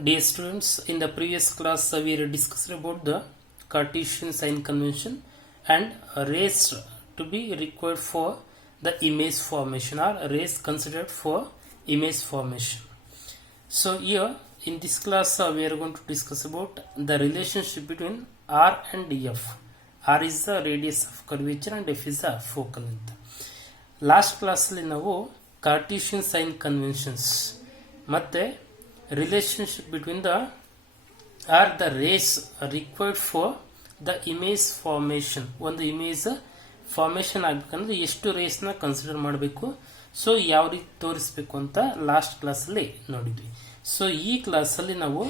Dear students, in the previous class we discussed about the Cartesian sign convention and rays to be required for the image formation or rays considered for image formation. So here in this class we are going to discuss about the relationship between R and F. R is the radius of curvature and F is the focal length. Last class ಅಲ್ಲಿ ನಾವು Cartesian sign conventions ಮತ್ತೆ relationship between the rays required for the image formation. ಒಂದು image formation ಆಗಬೇಕಂದ್ರೆ ಎಷ್ಟು race ನ consider ಮಾಡಬೇಕು, so ಯಾವ ರೀತಿ ತೋರಿಸಬೇಕು ಅಂತ ಲಾಸ್ಟ್ ಕ್ಲಾಸ್ ಅಲ್ಲಿ ನೋಡಿದ್ವಿ. ಸೊ ಈ ಕ್ಲಾಸ್ ಅಲ್ಲಿ ನಾವು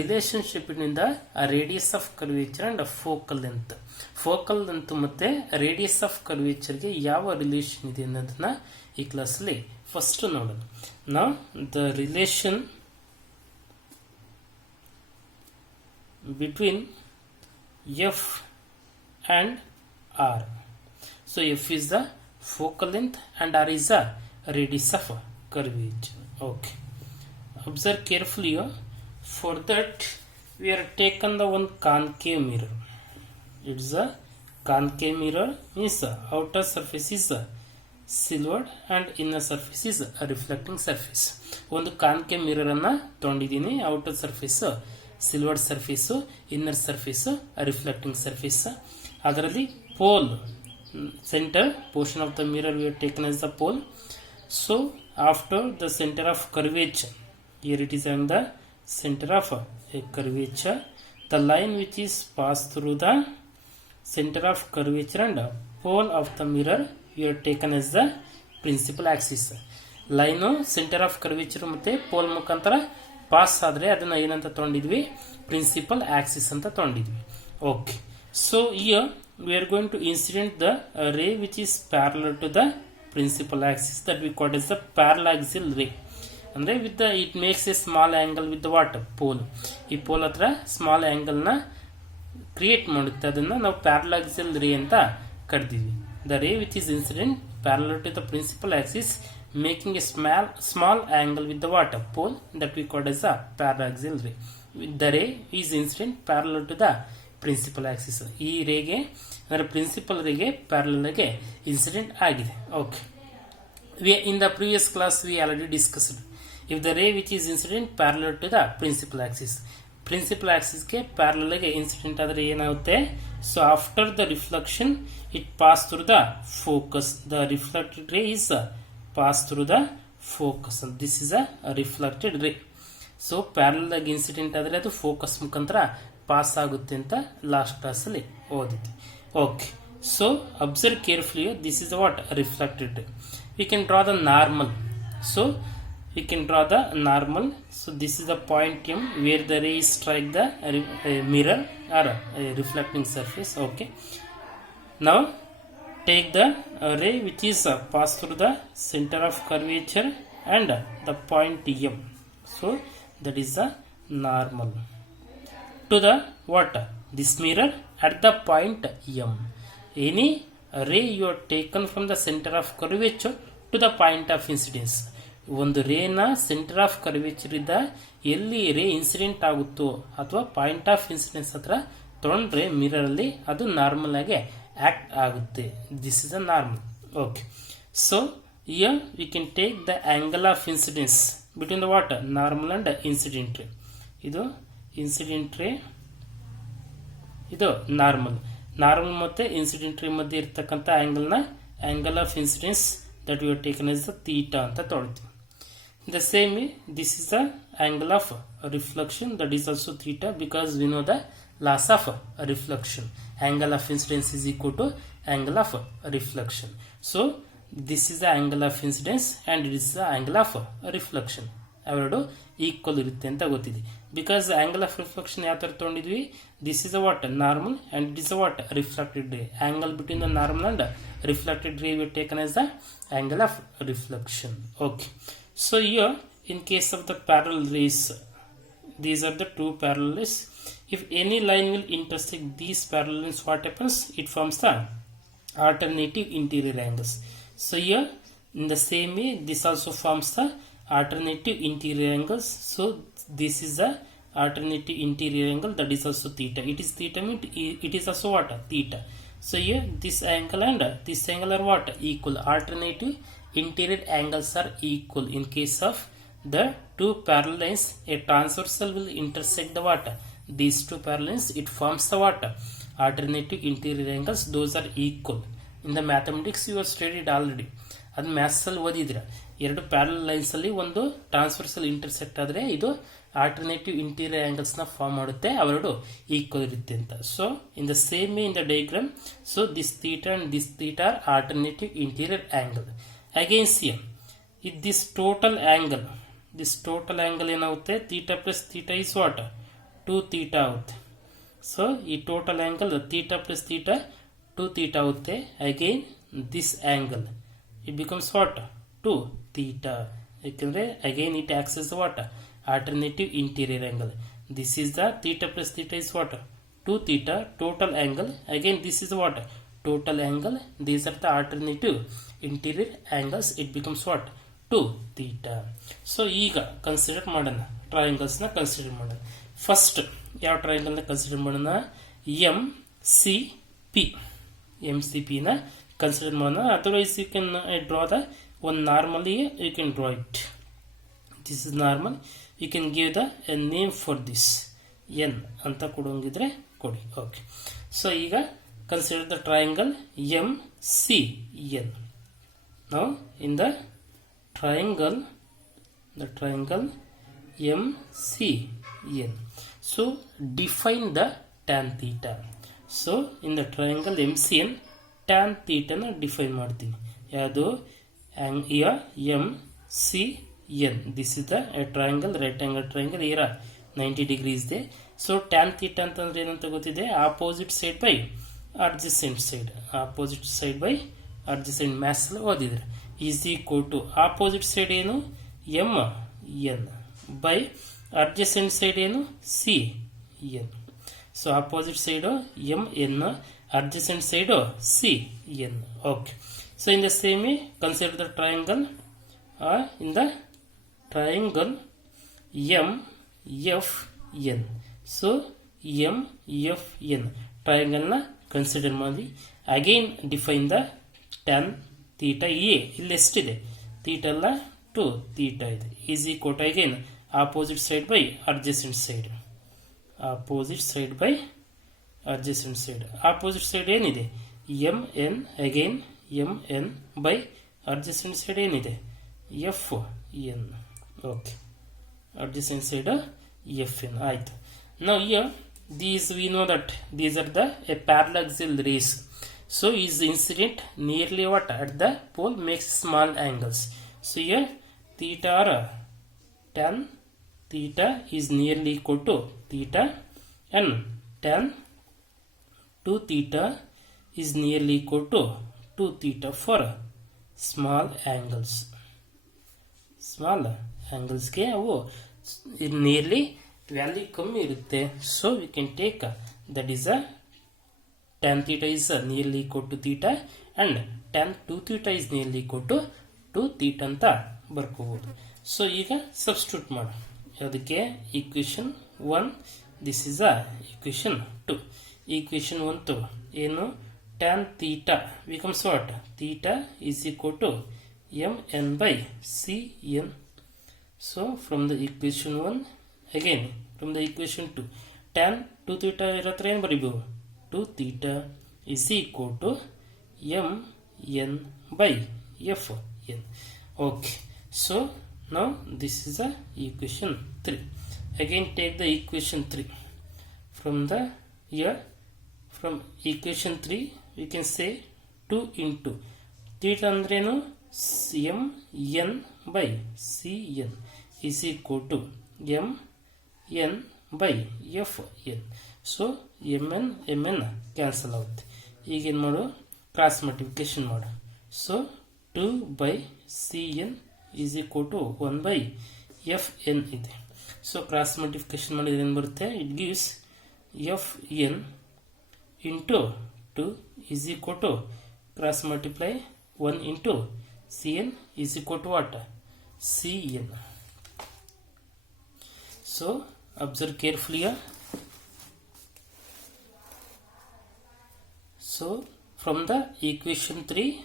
ರಿಲೇಶನ್ಶಿಪ್ ಇಂದ radius of curvature and focal length ಮತ್ತೆ ರೇಡಿಯಸ್ ಆಫ್ ಕರ್ವೇಚರ್ ಗೆ ಯಾವ ರಿಲೇಷನ್ ಇದೆ ಅನ್ನೋದನ್ನ ಈ ಕ್ಲಾಸ್ ಅಲ್ಲಿ ಫಸ್ಟ್ ನೋಡೋಣ. ನಾವು the relation between F and R. So F is the focal length and R is the radius of curvature. Okay. Observe carefully here. For that we are taken the one concave mirror. It's a concave mirror, means the outer surface is silvered and inner surface is a reflecting surface. ಒಂದು concave mirror ಅನ್ನ ತಗೊಂಡಿದ್ದೀನಿ. outer surface silver surface, inner surface reflecting surface. ಅದರಲ್ಲಿ pole centre portion of the mirror we are taken as the pole. So after the centre of curvature, here it is on the centre of curvature, the line which is pass through the centre of curvature and pole of the mirror we are taken as the principal axis. Line centre of curvature ಮತ್ತೆ pole ಮುಖಾಂತರ pass ಆದ್ರೆ ಅದನ್ನ ಏನಂತ ತಗೊಂಡಿದ್ವಿ, principal axis ಅಂತ ತಗೊಂಡಿದ್ವಿ. Okay, so here we are going to incident the ray which is parallel to the principal axis, that we called as the paraxial ray. ಅಂದ್ರೆ with the it makes a small angle with the what pole. ಈ pole ಹತ್ರ small angle ನ create ಮಾಡುತ್ತೆ, ಅದನ್ನ ನಾವು paraxial ray ಅಂತ ಕರೆದಿದ್ವಿ. The ray which is incident parallel to the principal axis making a small angle with the water pole, that we call as a parallaxal ray. The ray is incident parallel to the principal axis. ಈ ರೇಗೆ ಅಂದ್ರೆ principal ರೇಗೆ parallel ಆಗಿ incident ಆಗಿದೆ. Okay, in the previous class we already discussed if the ray which is incident parallel to the principal axis ಗೆ parallel ಆಗಿ incident ಆದ್ರೆ ಏನಾಗುತ್ತೆ, so after the reflection it pass through the focus, the reflected ray is pass through the focus. This is a reflected ray. So parallel ಆಗಿ incident ಆದ್ರೆ ಅದು focus ಮುಖಾಂತರ pass ಆಗುತ್ತೆ ಅಂತ ಲಾಸ್ಟ್ ಕ್ಲಾಸ್ ಅಲ್ಲಿ ಓದಿದ್ವಿ. Okay, so observe carefully, this is what reflected ray. We can draw the normal. So this is the point M where the ray strike the mirror or reflecting surface. Okay, now take the ray which is passed through the center of curvature and the point M. So that is the normal to the what, this mirror at the point M. Any ray you are taken from the center of curvature to the point of incidence. ಒಂದು ರೇನ centre of curvature ಇದ್ದ ಎಲ್ಲಿ ರೇ incident ಆಗುತ್ತೋ ಅಥವಾ point of incidence ಹತ್ರ ತಗೊಂಡ್ರೆ mirror ಅಲ್ಲಿ ಅದು ನಾರ್ಮಲ್ ಆಗಿ ಆಕ್ಟ್ ಆಗುತ್ತೆ. This is a normal. Okay, so here we can take the angle of incidence between the what normal and incident ರೇ. ಇದು ಇನ್ಸಿಡೆಂಟ್ ರೇ, ಇದು ನಾರ್ಮಲ್ ಮತ್ತೆ ಇನ್ಸಿಡೆಂಟ್ ರೇ ಮಧ್ಯೆ ಇರ್ತಕ್ಕಂಥ angle of incidence that we are taken as the theta ಅಂತ ತೊಗೊಳ್ತೀವಿ. The same way, this is the angle of reflection, that is also theta, because we know the laws of reflection. Angle of incidence is equal to angle of reflection. So this is the angle of incidence and it is the angle of reflection. ಅವೆರಡು equal ಇರುತ್ತೆ ಅಂತ ಗೊತ್ತಿದೆ. Because angle of reflection ಯಾವ ತರ ತಗೊಂಡಿದ್ವಿ, this is a what normal and it is a what reflected ray. Angle between the normal and reflected ray we taken as the angle of reflection. Okay, so here in case of the parallel rays, these are the two parallel rays. If any line will intersect these parallel lines, what happens, it forms the alternative interior angles. So here in the same way this also forms the alternative interior angles. So this is the alternative interior angle, that is also theta. It is theta means it is also what? Theta. So here this angle and this angle are what? Equal. Alternative interior angles are equal. In case of the two parallel lines, a transversal will intersect the what? These two parallel lines, it forms the what? Alternative interior angles. Those are equal. In the mathematics you have studied already. ಅದು ಮ್ಯಾಥ್ಸಲ್ಲಿ ಓದಿದ್ರೆ ಎರಡು parallel ಲೈನ್ಸಲ್ಲಿ ಒಂದು transversal intersect ಆದರೆ ಇದು alternative interior ಆಂಗಲ್ಸ್ನ form ಮಾಡುತ್ತೆ, ಅವೆರಡು equal ಇರುತ್ತೆ ಅಂತ. So in the same way in the diagram, so this theta and this theta are alternative interior angle. Again CM ಇದು ದಿಸ್ ಟೋಟಲ್ ಆಂಗಲ್ ಏನಾಗುತ್ತೆ? Theta plus theta is what? 2 theta ಆಗುತ್ತೆ. So ಈ total angle theta plus theta 2 theta ಆಗುತ್ತೆ. Again this angle it becomes what? 2 theta. Ekandre again it acts as what? Alternative interior angle. This is the theta plus theta is what? 2 theta total angle. Again this is what? Total angle. These are the alternative interior angles. It becomes what? 2 theta. So ಈಗ consider ಮಾಡೋಣ, triangles ನ consider ಮಾಡೋಣ. First ಯಾವ triangle ನ consider ಮಾಡೋಣ? MCP ನ consider ಮಾಡೋಣ. Otherwise you can draw the one normally, you can draw it. This is normal. You can give the a name for this n ಅಂತ ಕೊಡೋಂಗಿದ್ರೆ ಕೊಡಿ. ಓಕೆ. ಸೊ ಈಗ consider the triangle MCN. Now in the triangle MCN, so define the tan theta. So in the triangle MCN, tan theta ನ define ಮಾಡ್ತೀವಿ. ಯಾವುದು? MCN. This is the triangle, right angle triangle. ಇರ 90 degree ಇದೆ. So tan theta ಅಂತಂದ್ರೆ ಏನಂತ ಗೊತ್ತಿದೆ? Opposite side by adjacent side. Opposite side by adjacent maths ಓದಿದ್ರೆ is equal to opposite side ಏನು? MN ಬೈ ಅಡ್ಜಸೆಂಟ್ ಸೈಡ್ ಏನು? CN. So opposite side MN, adjacent side CN. Okay. So in the same way, consider the triangle in the triangle MFN. So MFN triangle na consider ಮಾಡಿ. Again define the tan theta. ಇಲ್ಲಿ ಎಷ್ಟಿದೆ? theta ಎಲ್ಲ 2 theta ಇದೆ. is equal to again opposite side by adjacent side. Opposite side by adjacent side. Opposite side ಏನಿದೆ? MN. again MN by adjacent side ಏನಿದೆ? FN. okay. adjacent side FN. ಆಯ್ತು. Now here these we know that these are the a parallaxal rays. So is incident nearly what? At the pole makes small angles. So here theta or tan theta is nearly equal to theta, and tan 2 theta is nearly equal to 2 theta for small angles. Small angles ಗೆ ಅವು nearly value ಕಮ್ಮಿ ಇರುತ್ತೆ. So we can take that is a tan theta is nearly equal to theta, and tan 2 theta is nearly equal to 2 theta ಅಂತ ಬರ್ಕೋಬಹುದು. So ಈಗ substitute ಮಾಡು. ಅದಕ್ಕೆ equation 1, this is a equation 2. equation 1 to ಏನು? tan theta becomes what? theta is equal to MN by CN. So from the equation 1, again from the equation 2, tan 2 theta ಇರತ್ರ ಏನು ಬರೀಬಹುದು? 2 theta is equal to MN by FN. okay. So now this is a equation 3. again take the equation 3 from the here. From equation 3 we can say 2 into theta ಅಂದ್ರೇನು? MN by CN is equal to MN by FN. So MN cancel ಆಗುತ್ತೆ. ಈಗೇನು ಮಾಡು? Cross multiplication ಮಾಡು. So 2 by CN is equal to 1 by FN ಇದೆ. So cross multiplication ಮಾಡಿದ್ರೆ ಏನು ಬರುತ್ತೆ? It gives FN into 2 is equal to cross multiply 1 into CN is equal to what? CN. So observe carefully here. So from the equation 3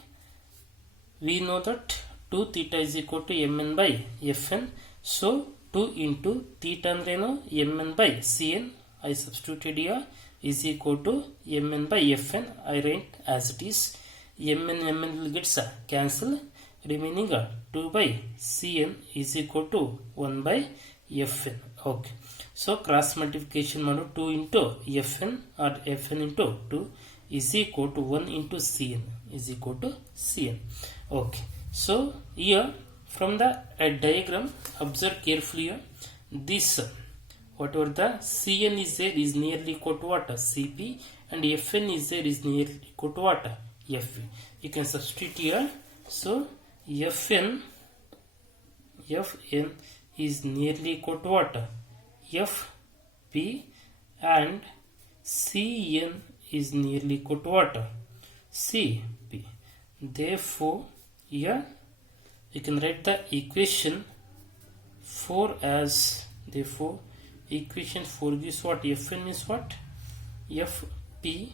we know that 2 theta is equal to mn by fn. So 2 into theta andreno mn by cn I substituted here is equal to mn by fn. I write as it is. Mn will get cancel, remaining 2 by cn is equal to 1 by fn. Okay, so cross multiplication madu 2 into fn or fn into 2 is equal to 1 into cn is equal to cn. Okay, so here from the diagram observe carefully here. This whatever the cn is there is nearly equal to what? Cp, and fn is there is nearly equal to what? Fv. You can substitute here. So fn is nearly equal to what? Fp, and cn is nearly equal to what? Cp. Therefore here you can write the equation 4 as, therefore equation 4 gives what? Fn is what? Fp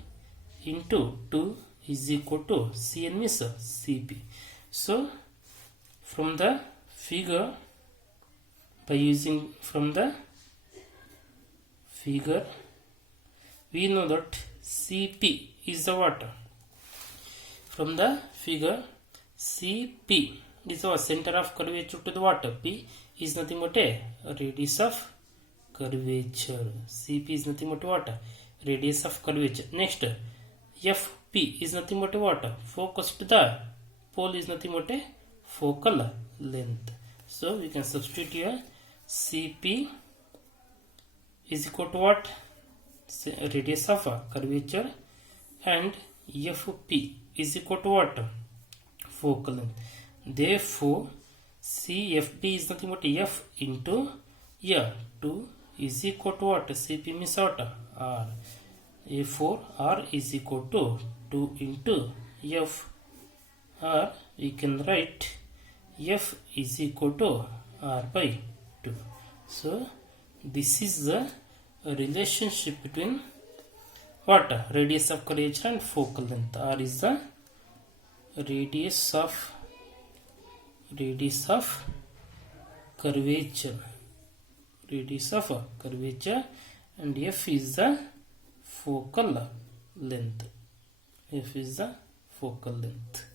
into 2 is equal to cn is Cp. So from the figure, by using from the figure we know that Cp is the what? From the figure Cp is the center of curvature to the what? P is nothing but a radius of curvature. Cp is nothing but what? Radius of curvature. Next, Fp is nothing but what? Focus to the pole is nothing but a focal length. So we can substitute here. Cp is equal to what? Radius of curvature, and Fp is equal to what? Focal length. Therefore Cfd is nothing but f into 2 is equal to what? Cp means what? R. Therefore R is equal to 2 into f, or we can write f is equal to r by 2. So this is the relationship between what? Radius of curvature and focal length. R is the radius of curvature, and f is the focal length.